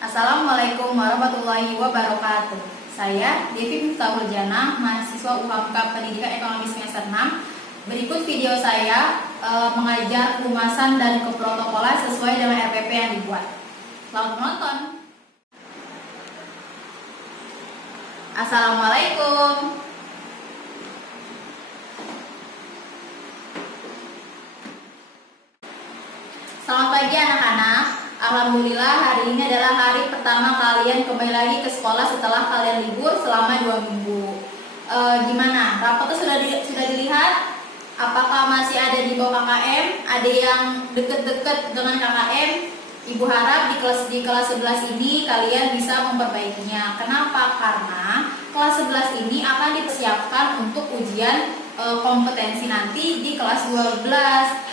Assalamualaikum warahmatullahi wabarakatuh. Saya Devi Miftahul Jannah, mahasiswa UHMK Pendidikan Ekonomi semester 6. Berikut video saya mengajar kehumasan dan keprotokolan sesuai dengan RPP yang dibuat. Selamat menonton. Assalamualaikum. Selamat pagi anak-anak. Alhamdulillah hari ini adalah hari pertama kalian kembali lagi ke sekolah setelah kalian libur selama 2 minggu. Gimana? Rapotnya sudah dilihat? Apakah masih ada di bawah KKM? Ada yang deket-deket dengan KKM? Ibu harap di kelas 11 ini kalian bisa memperbaikinya. Kenapa? Karena kelas 11 ini akan dipersiapkan untuk ujian kompetensi nanti di kelas 12.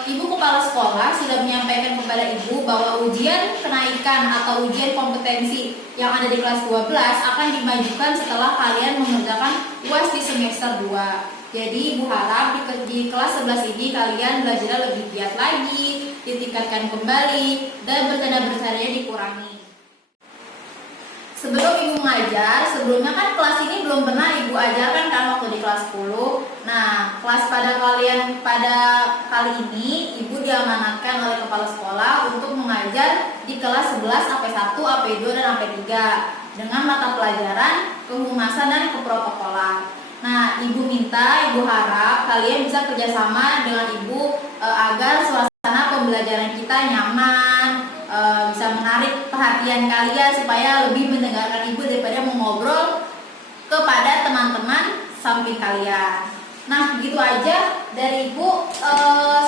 Ibu kepala sekolah sudah menyampaikan kepada ibu bahwa ujian kenaikan atau ujian kompetensi yang ada di kelas 12 akan dimajukan setelah kalian mengerjakan UAS di semester 2. Jadi ibu harap di kelas 11 ini kalian belajar lebih giat lagi, ditingkatkan kembali, dan bercanda-bercandanya dikurangi. Sebelum ibu mengajar, sebelumnya kan kelas ini belum pernah ibu ajarkan kan waktu di kelas 10. Nah, kelas pada kali ini ibu diamanatkan oleh kepala sekolah untuk mengajar di kelas 11 AP1, AP2 dan AP3 dengan mata pelajaran kehumasan dan keprotokolan. Nah, ibu harap kalian bisa kerjasama dengan ibu agar suasana pembelajaran kita nyaman, bisa menarik perhatian kalian supaya lebih mendengarkan ibu daripada mengobrol kepada teman-teman samping kalian. Nah, begitu aja dari ibu.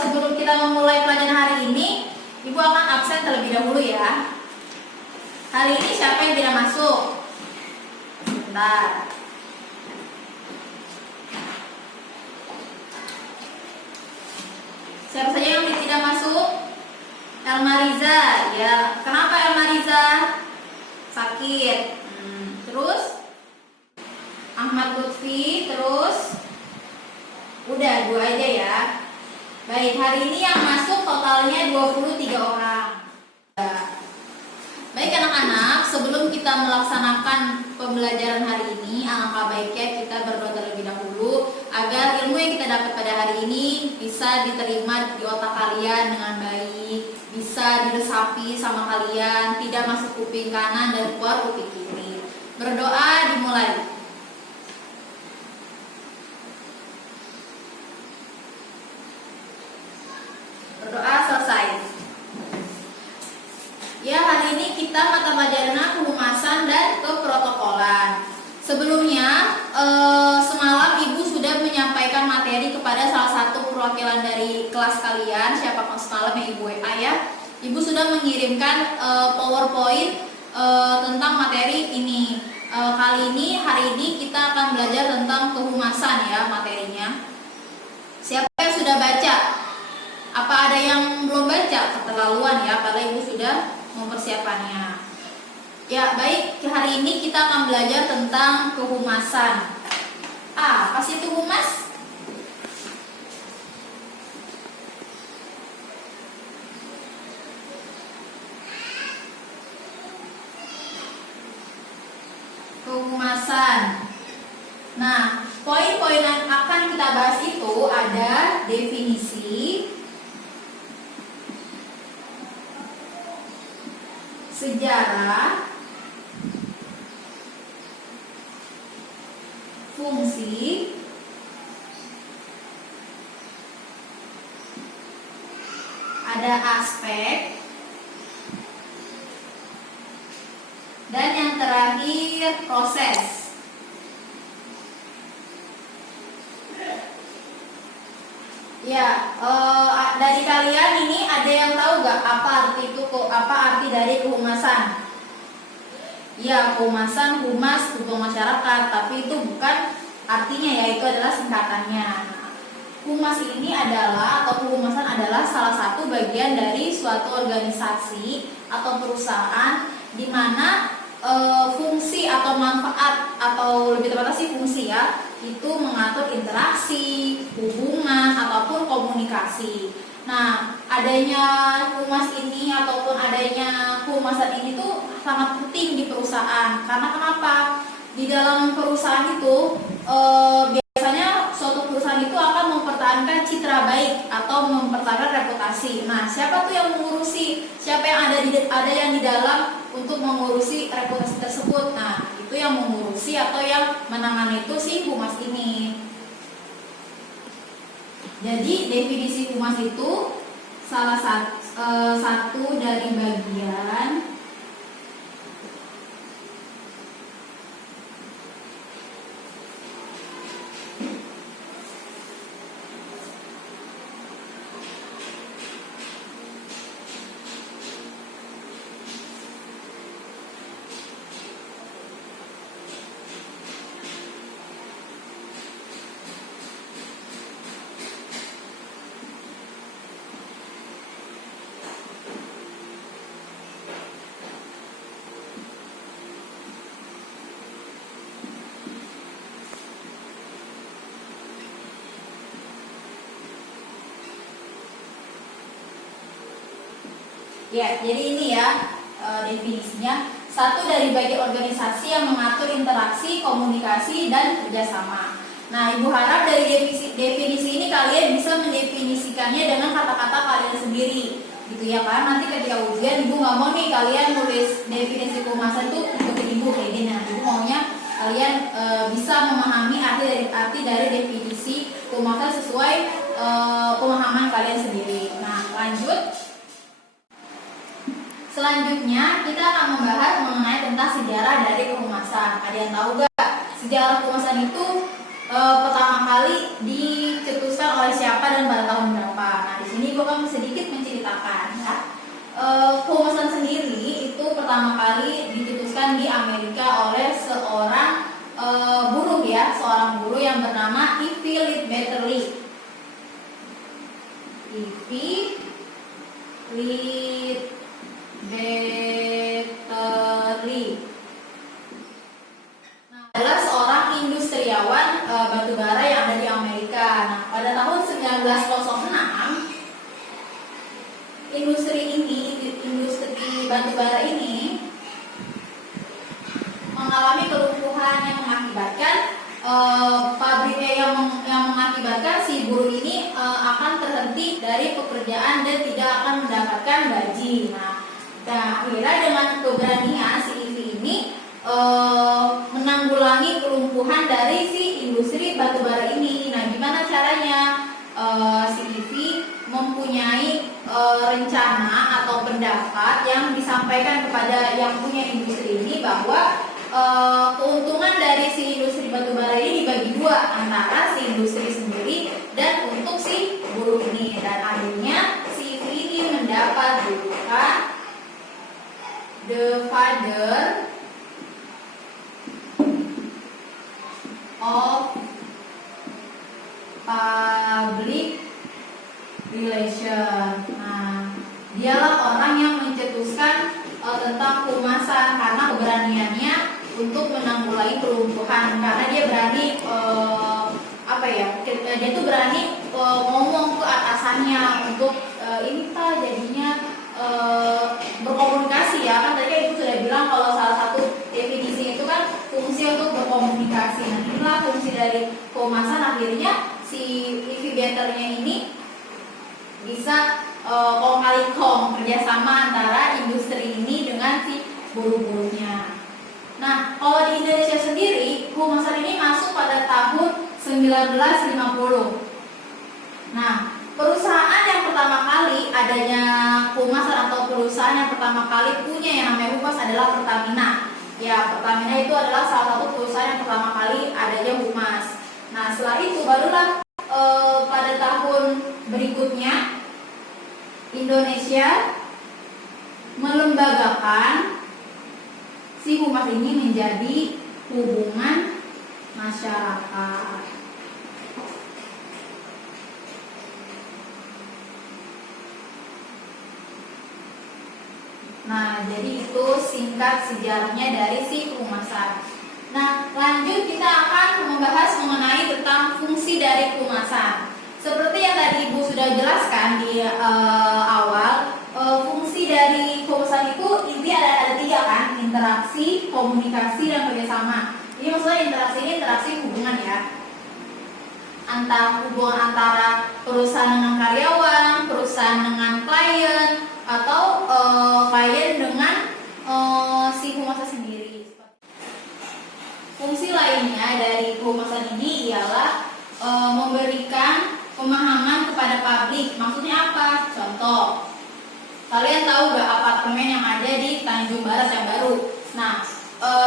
Sebelum kita memulai pelajaran hari ini, ibu akan absen terlebih dahulu ya. Hari ini siapa yang tidak masuk? Sebentar. Siapa saja yang tidak masuk? Elmariza, ya. Kenapa Elmariza? Sakit. Terus Ahmad Lutfi, terus udah 2 aja ya. Baik, hari ini yang masuk totalnya 23 orang. Baik anak-anak, sebelum kita melaksanakan pembelajaran hari ini, alangkah baiknya kita berdoa terlebih dahulu agar ilmu yang kita dapat pada hari ini bisa diterima di otak kalian dengan baik, bisa diresapi sama kalian, tidak masuk kuping kanan dan keluar kuping kiri. Berdoa dimulai. Berdoa selesai. Ya, hari ini kita mata pelajaran kehumasan dan keprotokolan. Sebelumnya, semalam ibu sudah menyampaikan materi kepada salah satu perwakilan dari kelas kalian. Siapa semalam yang ibu WA ya? Ibu sudah mengirimkan PowerPoint tentang materi ini. Hari ini kita akan belajar tentang kehumasan ya materinya. Siapa yang sudah baca? Apa ada yang belum baca? Keterlaluan ya, padahal ibu sudah mempersiapkannya. Ya, baik, hari ini kita akan belajar tentang kehumasan. Apa sih itu humas? Kehumasan. Nah, poin-poin yang akan kita bahas itu ada definisi, sejarah, fungsi, ada aspek, dan yang terakhir proses. Ya, dari kalian ini ada yang tahu gak apa arti dari kehumasan? Ya, kehumasan, humas, hubungan masyarakat, tapi itu bukan artinya ya, itu adalah singkatannya. Humas ini adalah, atau kehumasan adalah salah satu bagian dari suatu organisasi atau perusahaan di mana fungsi atau manfaat, atau lebih tepatnya sih fungsi ya, itu mengatur interaksi, hubungan, ataupun komunikasi. Nah, adanya humas ini ataupun adanya kehumasan ini tuh sangat penting di perusahaan. Karena kenapa? Di dalam perusahaan itu biasanya suatu perusahaan itu akan mempertahankan citra baik atau mempertahankan reputasi. Nah, siapa tuh yang mengurusi? Siapa yang ada yang di dalam untuk mengurusi reputasi tersebut? Nah, itu yang mengurusi atau yang menangani itu si humas ini. Jadi definisi humas itu salah satu dari bagian ya, jadi ini ya definisinya. Satu dari bagian organisasi yang mengatur interaksi, komunikasi, dan kerjasama. Nah, Ibu harap dari definisi ini kalian bisa mendefinisikannya dengan kata-kata kalian sendiri, gitu ya kan? Nanti ketika ujian Ibu nggak mau nih kalian nulis definisi kehumasan itu ikutin Ibu kayak gini. Nah, Ibu maunya kalian bisa memahami arti dari definisi kehumasan sesuai pemahaman kalian sendiri. Nah, lanjut. Selanjutnya kita akan membahas mengenai tentang sejarah dari kehumasan. Ada yang tahu gak sejarah kehumasan itu pertama kali dicetuskan oleh siapa dan pada tahun berapa? Nah, di sini gue akan sedikit menceritakan ya. Kehumasan sendiri itu pertama kali dicetuskan di Amerika oleh seorang buruh ya, seorang buruh yang bernama Ivy Lee Batterley. Ivy Lee Batterley. Nah, adalah seorang industriawan batubara yang ada di Amerika. Nah, pada tahun 1906 industri batubara ini mengalami kelumpuhan yang mengakibatkan pabriknya yang mengakibatkan si buruh ini akan terhenti dari pekerjaan dan tidak akan mendapatkan gaji. Nah, akhirnya dengan keberanian si Ivy ini menanggulangi kelumpuhan dari si industri batubara ini. Nah, gimana caranya? Si Ivy mempunyai rencana atau pendapat yang disampaikan kepada yang punya industri ini bahwa keuntungan dari si industri batubara ini dibagi dua antara si industri sendiri dan untuk si buruh ini. Dan akhirnya si Ivy ini mendapat julukan the father of public relation. Nah, dialah orang yang mencetuskan tentang kehumasan karena keberaniannya untuk menanggulangi kelumpuhan, karena dia berani dia tuh berani ngomong ke atasannya untuk ini Pak jadinya berkomunikasi ya, kan tadi kan Ibu sudah bilang kalau salah satu definisi itu kan fungsi untuk berkomunikasi. Nah, inilah fungsi dari kehumasan. Akhirnya si Ivy Batterley ini bisa kong kali kong kerjasama antara industri ini dengan si buruh-buruhnya. Nah, kalau di Indonesia sendiri kehumasan ini masuk pada tahun 1950. Nah, perusahaan yang pertama kali adanya kehumasan atau perusahaan yang pertama kali punya yang namanya humas adalah Pertamina. Ya, Pertamina itu adalah salah satu perusahaan yang pertama kali adanya humas. Nah, setelah itu barulah pada tahun berikutnya Indonesia melembagakan si humas ini menjadi hubungan masyarakat. Nah, jadi itu singkat sejarahnya dari si kehumasan. Nah, lanjut kita akan membahas mengenai tentang fungsi dari kehumasan. Seperti yang tadi Ibu sudah jelaskan di awal, fungsi dari kehumasan itu intinya interaksi, komunikasi, dan kerjasama. Ini maksudnya interaksi ini interaksi hubungan ya, hubungan antara perusahaan dengan karyawan, perusahaan dengan klien, atau klien dengan si humasnya sendiri. Fungsi lainnya dari kehumasan ini ialah memberikan pemahaman kepada publik. Maksudnya apa? Contoh, kalian tahu gak apartemen yang ada di Tanjung Barat yang baru? Nah,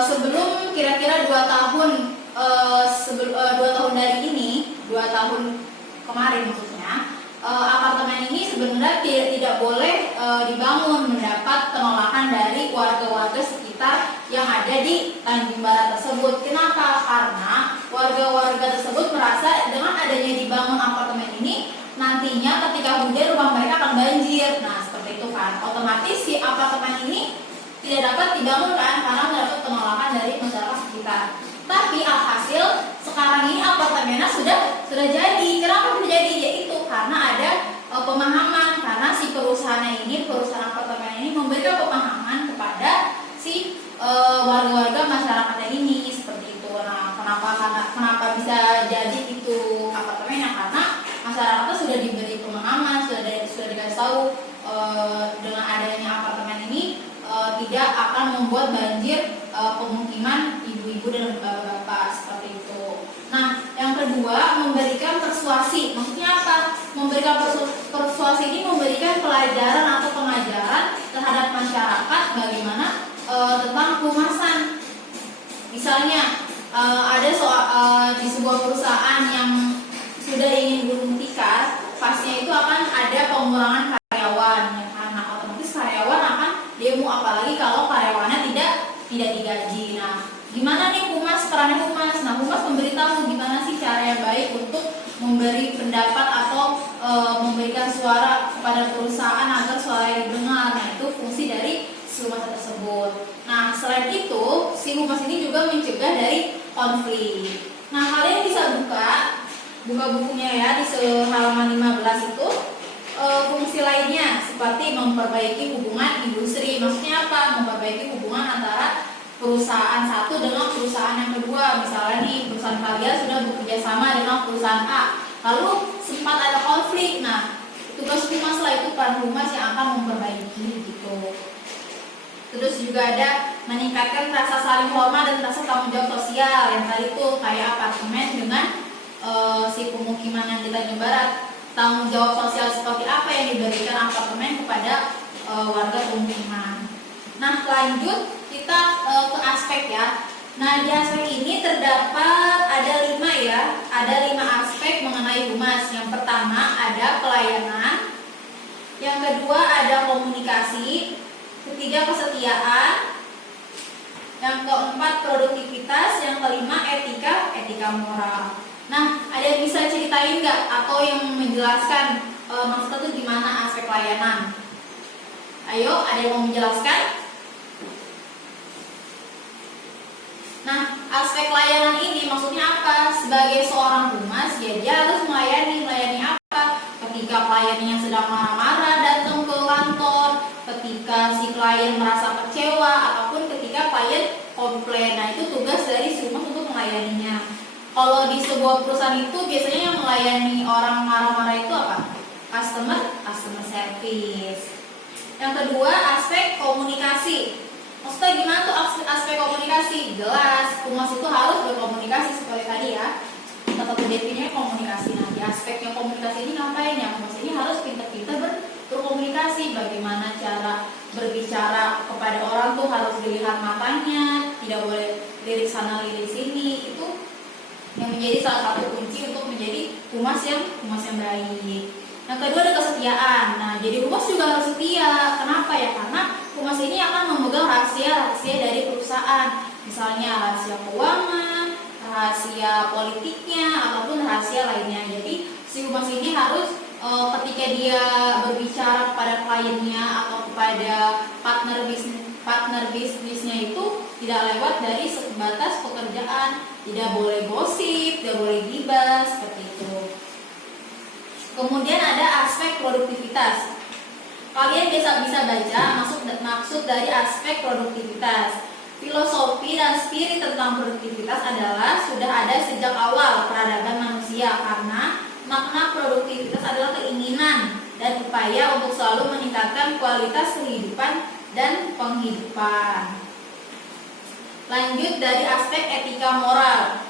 sebelum kira-kira 2 tahun, 2 tahun dari ini, 2 tahun kemarin maksudnya, apartemen ini sebenarnya tidak boleh dibangun, mendapat penolakan dari warga-warga sekitar yang ada di Tanjung Barat tersebut. Kenapa? Karena warga-warga tersebut merasa dengan adanya dibangun apartemen ini, nantinya ketika hujan rumah mereka akan banjir. Nah, seperti itu kan. Otomatis si apartemen ini tidak dapat dibangunkan karena mendapat penolakan dari masyarakat sekitar. Tapi alhasil sekarang ini apartemennya sudah jadi. Kenapa sudah jadi? Yaitu karena ada pemahaman, karena si perusahaan apartemen ini memberikan pemahaman kepada si warga-warga masyarakatnya ini, seperti itu. Nah, kenapa bisa jadi itu apartemennya? Karena masyarakatnya sudah diberi pemahaman, sudah dikasih tahu dengan adanya apartemen ini tidak akan membuat banjir pemukiman ibu-ibu dan bapak-bapak, seperti itu. Nah, yang kedua, memberikan persuasi. Maksudnya apa? Memberikan persuasi ini memberikan pelajaran atau pengajaran terhadap masyarakat bagaimana tentang kehumasan. Misalnya ada di sebuah perusahaan yang sudah ingin gulung tikar, pastinya itu akan ada pengurangan karyawan, ya kan? Nah, otomatis karyawan akan demo, apalagi kalau karyawannya tidak digaji. Nah, gimana nih humas, perannya humas? Nah, humas memberitahu gimana sih cara yang baik untuk memberi pendapat atau memberikan suara kepada perusahaan agar suara yang didengar. Nah, itu fungsi dari si humas tersebut. Nah, selain itu, si humas ini juga mencegah dari konflik. Nah, kalian bisa buka bukunya ya di halaman 15 itu. Fungsi lainnya seperti memperbaiki hubungan industri. Maksudnya apa? Memperbaiki hubungan antara perusahaan satu dengan perusahaan yang kedua. Misalnya nih, perusahaan kalian sudah bekerja sama dengan perusahaan A, lalu sempat ada konflik. Nah, tugas humas lah, itu peran humas yang akan memperbaiki gitu. Terus juga ada meningkatkan rasa saling hormat dan rasa tanggung jawab sosial. Yang tadi tuh kayak apartemen dengan si pemukiman yang di Tanjung Barat. Tanggung jawab sosial seperti apa yang diberikan apartemen kepada warga pemukiman. Nah, lanjut kita ke aspek ya. Nah, di aspek ini terdapat ada 5 ya. Ada 5 aspek mengenai humas. Yang pertama ada pelayanan, yang kedua ada komunikasi, ketiga kesetiaan, yang keempat produktivitas, yang kelima etika moral. Nah, ada yang bisa ceritain nggak atau yang menjelaskan maksudnya itu gimana aspek pelayanan? Ayo, ada yang mau menjelaskan? Nah, aspek layanan ini maksudnya apa? Sebagai seorang humas, ya dia harus melayani apa? Ketika kliennya sedang marah-marah datang ke kantor, ketika si klien merasa kecewa, ataupun ketika klien komplain. Nah, itu tugas dari si humas untuk melayaninya. Kalau di sebuah perusahaan itu biasanya yang melayani orang marah-marah itu apa? Customer service. Yang kedua, aspek komunikasi. Maksudnya gimana tuh aspek komunikasi? Jelas, humas itu harus berkomunikasi seperti tadi ya. Kita satu definisinya komunikasi. Nah, di aspeknya komunikasi ini ngapain ya? Humas ini harus pintar-pintar berkomunikasi. Bagaimana cara berbicara kepada orang tuh harus dilihat matanya, tidak boleh lirik sana lirik sini. Itu yang menjadi salah satu kunci untuk menjadi humas yang baik. Yang kedua ada kesetiaan. Nah, jadi humas juga harus setia. Kenapa ya? Karena humas ini akan memegang rahasia dari perusahaan. Misalnya rahasia keuangan, rahasia politiknya, ataupun rahasia lainnya. Jadi si humas ini harus ketika dia berbicara kepada kliennya atau kepada partner bisnisnya itu tidak lewat dari sebatas pekerjaan, tidak boleh gosip, tidak boleh gibah, seperti itu. Kemudian ada aspek produktivitas. Kalian bisa baca maksud dari aspek produktivitas. Filosofi dan spirit tentang produktivitas adalah sudah ada sejak awal peradaban manusia, karena makna produktivitas adalah keinginan dan upaya untuk selalu meningkatkan kualitas kehidupan dan penghidupan. Lanjut dari aspek etika moral.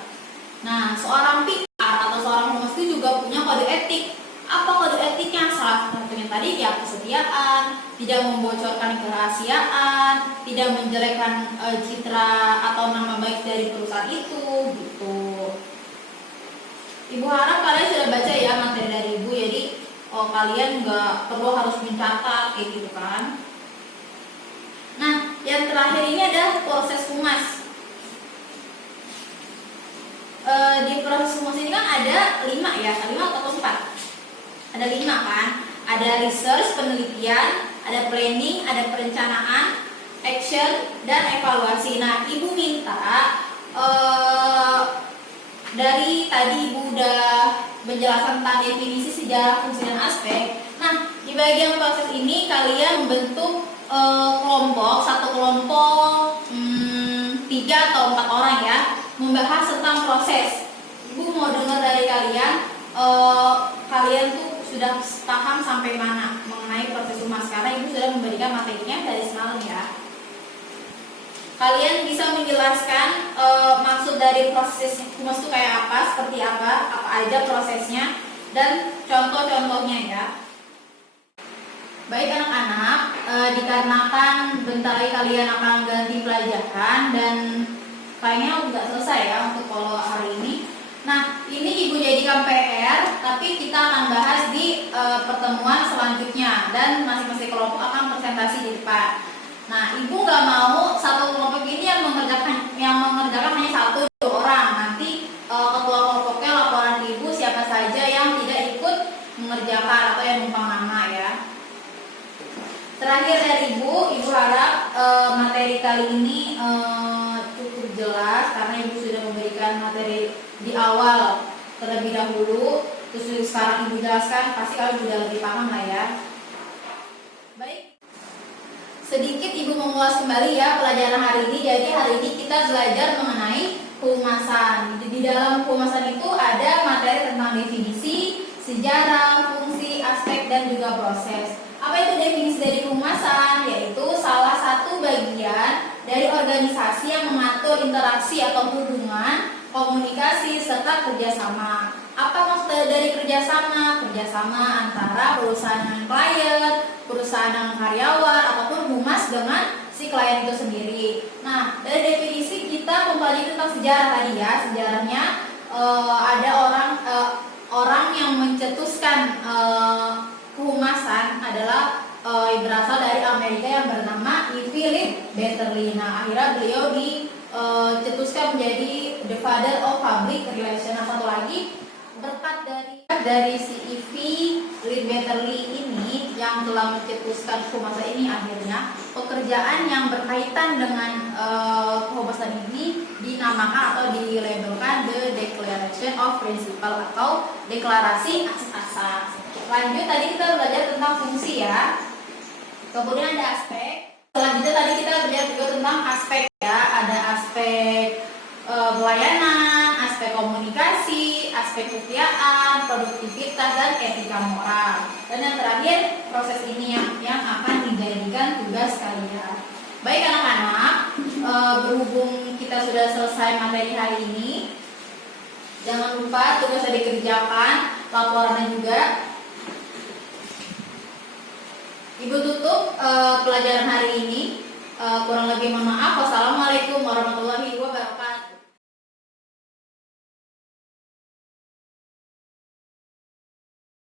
Nah, seorang PR atau seorang humas itu juga punya kode etik. Apa kode etiknya? Salah satunya tadi ya kesetiaan, tidak membocorkan kerahasiaan, tidak menjelekkan citra atau nama baik dari perusahaan itu, gitu. Ibu harap kalian sudah baca ya materi dari Ibu, jadi kalian nggak perlu harus mencatat kayak gitu kan. Nah, yang terakhir ini adalah proses humas. Di proses humas ini kan ada 5 ya, 5 atau 4? Ada 5 kan? Ada research, penelitian, ada planning, ada perencanaan, action, dan evaluasi. Nah, Ibu minta dari tadi Ibu udah menjelaskan tentang definisi, sejarah, fungsi, dan aspek. Nah, di bagian proses ini kalian membentuk satu kelompok 3 atau 4 orang ya, membahas tentang proses. Ibu mau dengar dari kalian, kalian tuh sudah paham sampai mana mengenai proses humas, karena Ibu sudah memberikan materinya dari semalam ya. Kalian bisa menjelaskan maksud dari proses humas itu kayak apa, seperti apa aja prosesnya, dan contoh-contohnya ya. Baik anak-anak, dikarenakan bentar lagi kalian akan ganti pelajaran dan kayaknya udah selesai ya untuk kalau hari ini. Nah, ini Ibu jadikan PR, tapi kita akan bahas di pertemuan selanjutnya dan masing-masing kelompok akan presentasi di depan. Nah, Ibu nggak mau satu kelompok ini yang mengerjakan hanya 1-2 orang. Nanti ketua kelompoknya laporan ke Ibu siapa saja yang tidak ikut mengerjakan atau yang numpang nama ya. Terakhir dari Ibu harap materi kali ini cukup jelas, karena Ibu sudah memberikan materi di awal terlebih dahulu, terus sekarang Ibu jelaskan, pasti kalian sudah lebih paham lah ya. Baik, sedikit Ibu mengulas kembali ya pelajaran hari ini. Jadi hari ini kita belajar mengenai kehumasan. Di dalam kehumasan itu ada materi tentang definisi, sejarah, fungsi, aspek, dan juga proses. Apa itu definisi dari kehumasan? Yaitu salah satu bagian dari organisasi yang mengatur interaksi atau hubungan, komunikasi, serta kerjasama. Apa maksud dari kerjasama? Kerjasama antara perusahaan dengan klien, perusahaan dengan karyawan, ataupun humas dengan si klien itu sendiri. Nah, dari definisi kita mempelajari tentang sejarah tadi ya. Sejarahnya ada orang yang mencetuskan kehumasan adalah berasal dari Amerika yang bernama Philip Betterly. Nah, akhirnya beliau dicetuskan menjadi the father of public relations. Nah, satu lagi berkat dari si Philip Betterly ini yang telah mencetuskan kehumasan ini, akhirnya pekerjaan yang berkaitan dengan kehumasan ini dinamakan atau dilabelkan the Declaration of Principle atau deklarasi asas-asas. Lanjut, tadi kita belajar tentang fungsi ya. Kemudian ada aspek. Selanjutnya tadi kita belajar juga tentang aspek ya. Ada aspek pelayanan, aspek komunikasi, aspek kesetiaan, produktivitas, dan etika moral. Dan yang terakhir, proses ini yang akan dijadikan tugas kalian. Baik anak-anak, berhubung kita sudah selesai materi hari ini, jangan lupa tugas sudah dikerjakan, laporannya juga. Ibu tutup pelajaran hari ini. Kurang lebih mohon maaf. Wassalamualaikum warahmatullahi wabarakatuh.